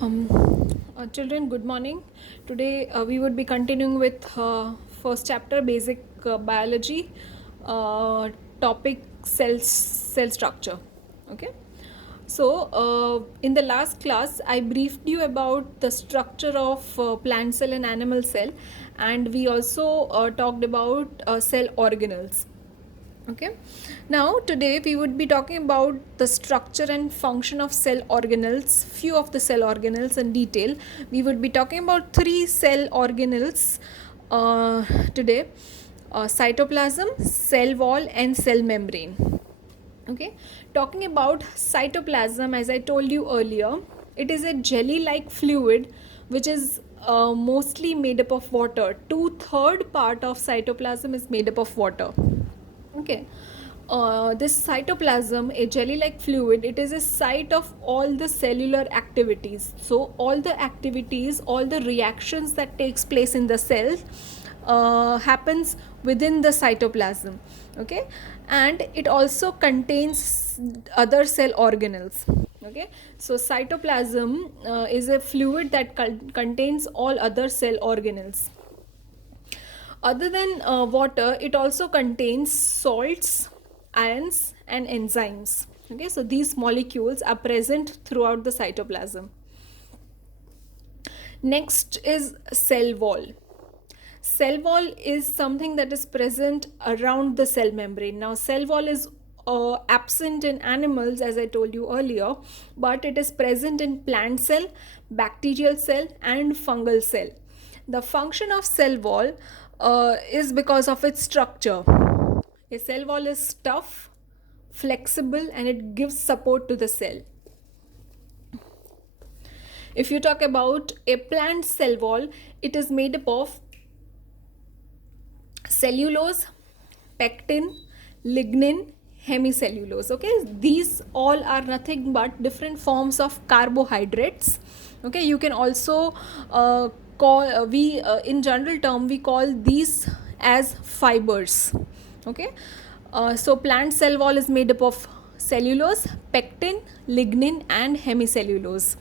Children, good morning. Today we would be continuing with first chapter, basic biology, topic cell structure. Okay. So in the last class, I briefed you about the structure of plant cell and animal cell, and we also talked about cell organelles. Okay, now today we would be talking about the structure and function of cell organelles, few of the cell organelles in detail. We would be talking about three cell organelles today: cytoplasm, cell wall, and cell membrane. Okay, talking about cytoplasm, as I told you earlier, it is a jelly like fluid which is mostly made up of water. 2/3 part of cytoplasm is made up of water. Okay, this cytoplasm, a jelly like fluid, it is a site of all the cellular activities. So all the activities, all the reactions that takes place in the cell happens within the cytoplasm. Okay, and it also contains other cell organelles. Okay, so cytoplasm is a fluid that contains all other cell organelles. Other than water, it also contains salts, ions, and enzymes. Okay, so these molecules are present throughout the cytoplasm. Next is cell wall. Cell wall is something that is present around the cell membrane. Now, cell wall is absent in animals, as I told you earlier, but it is present in plant cell, bacterial cell, and fungal cell. The function of cell wall is because of its structure. A cell wall is tough, flexible, and it gives support to the cell. If you talk about a plant cell wall, it is made up of cellulose, pectin, lignin, hemicellulose. Okay, these all are nothing but different forms of carbohydrates. Okay, you can also in general term we call these as fibers. Okay, so plant cell wall is made up of cellulose, pectin, lignin, and hemicellulose.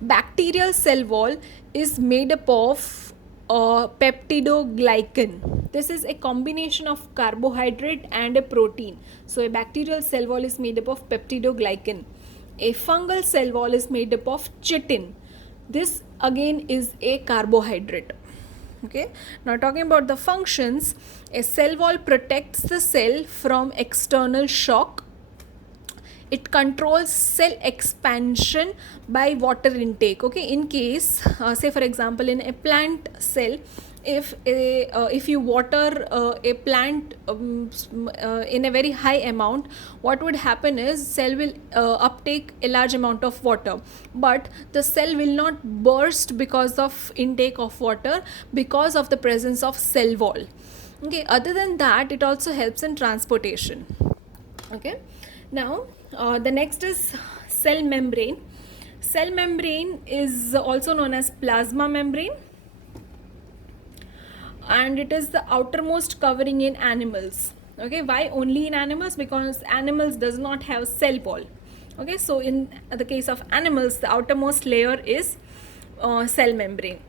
Bacterial cell wall is made up of peptidoglycan. This is a combination of carbohydrate and a protein. So a bacterial cell wall is made up of peptidoglycan. A fungal cell wall is made up of chitin. This again is a carbohydrate. Okay, now talking about the functions, a cell wall protects the cell from external shock. It controls cell expansion by water intake. Okay, in case say for example in a plant cell, if you water a plant in a very high amount, what would happen is cell will uptake a large amount of water, but the cell will not burst because of intake of water, because of the presence of cell wall. Okay, other than that, it also helps in transportation. Okay, now the next is cell membrane. Cell membrane is also known as plasma membrane, and it is the outermost covering in animals. Okay, why only in animals? Because animals does not have cell wall. Okay, so in the case of animals, the outermost layer is cell membrane.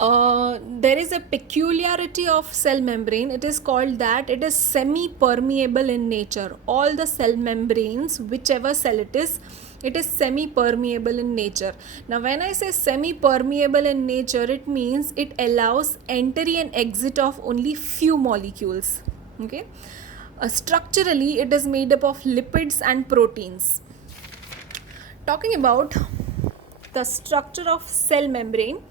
There is a peculiarity of cell membrane. It is called that it is semi-permeable in nature. All the cell membranes, whichever cell it is semi-permeable in nature. Now when I say semi-permeable in nature, it means it allows entry and exit of only few molecules. Okay, structurally it is made up of lipids and proteins. Talking about the structure of cell membrane,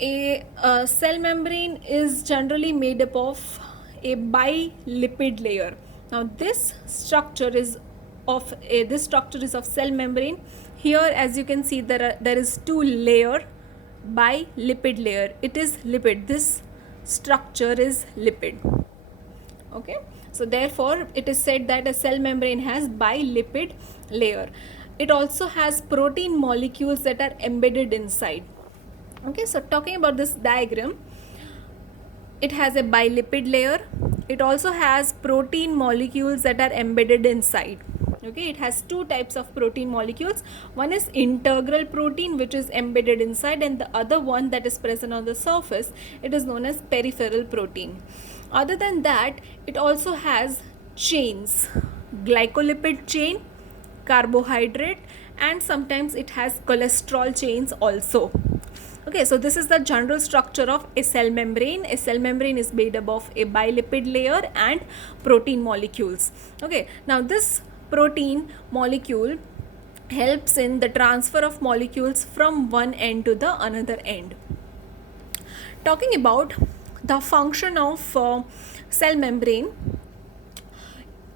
a cell membrane is generally made up of a bilipid layer. Now this structure is of cell membrane. Here, as you can see, there is two layer, bilipid layer. It is lipid. This structure is lipid. Okay, so therefore it is said that a cell membrane has bilipid layer. It also has protein molecules that are embedded inside. Okay, so talking about this diagram, it has a bilipid layer. It also has protein molecules that are embedded inside. Okay, it has two types of protein molecules. One is integral protein, which is embedded inside, and the other one that is present on the surface, it is known as peripheral protein. Other than that, it also has chains, glycolipid chain, carbohydrate, and sometimes it has cholesterol chains also. Okay, so this is the general structure of a cell membrane. A cell membrane is made up of a bilipid layer and protein molecules. Okay, now this protein molecule helps in the transfer of molecules from one end to the another end. Talking about the function of cell membrane,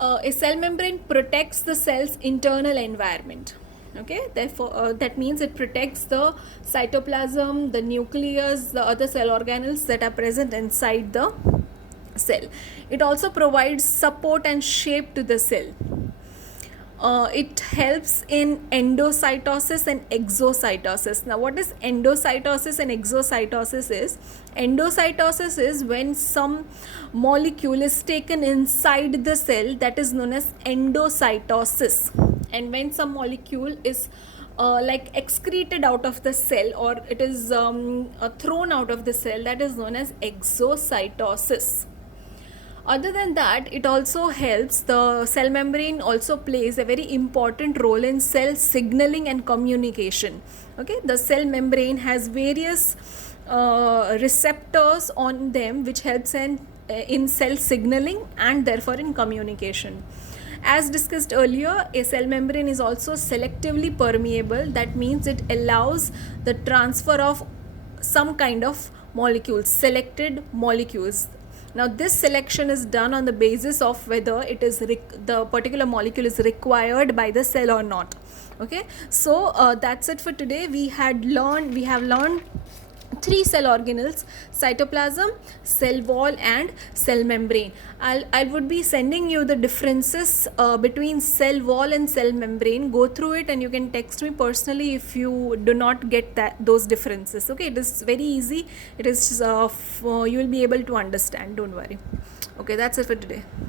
a cell membrane protects the cell's internal environment. Okay, therefore that means it protects the cytoplasm, the nucleus, the other cell organelles that are present inside the cell. It also provides support and shape to the cell. It helps in endocytosis and exocytosis. Now, what is endocytosis and exocytosis is? Endocytosis is when some molecule is taken inside the cell, that is known as endocytosis. And when some molecule is like excreted out of the cell, or it is thrown out of the cell, that is known as exocytosis. Other than that, it also helps, the cell membrane also plays a very important role in cell signaling and communication. Okay, the cell membrane has various receptors on them which helps in cell signaling and therefore in communication. As discussed earlier, a cell membrane is also selectively permeable. That means it allows the transfer of some kind of molecules, selected molecules. Now this selection is done on the basis of whether it is the particular molecule is required by the cell or not. Okay, so that's it for today. We have learned three cell organelles: cytoplasm, cell wall, and cell membrane. I would be sending you the differences between cell wall and cell membrane. Go through it and you can text me personally if you do not get those differences. Okay, it is very easy. It is you will be able to understand, don't worry. Okay, that's it for today.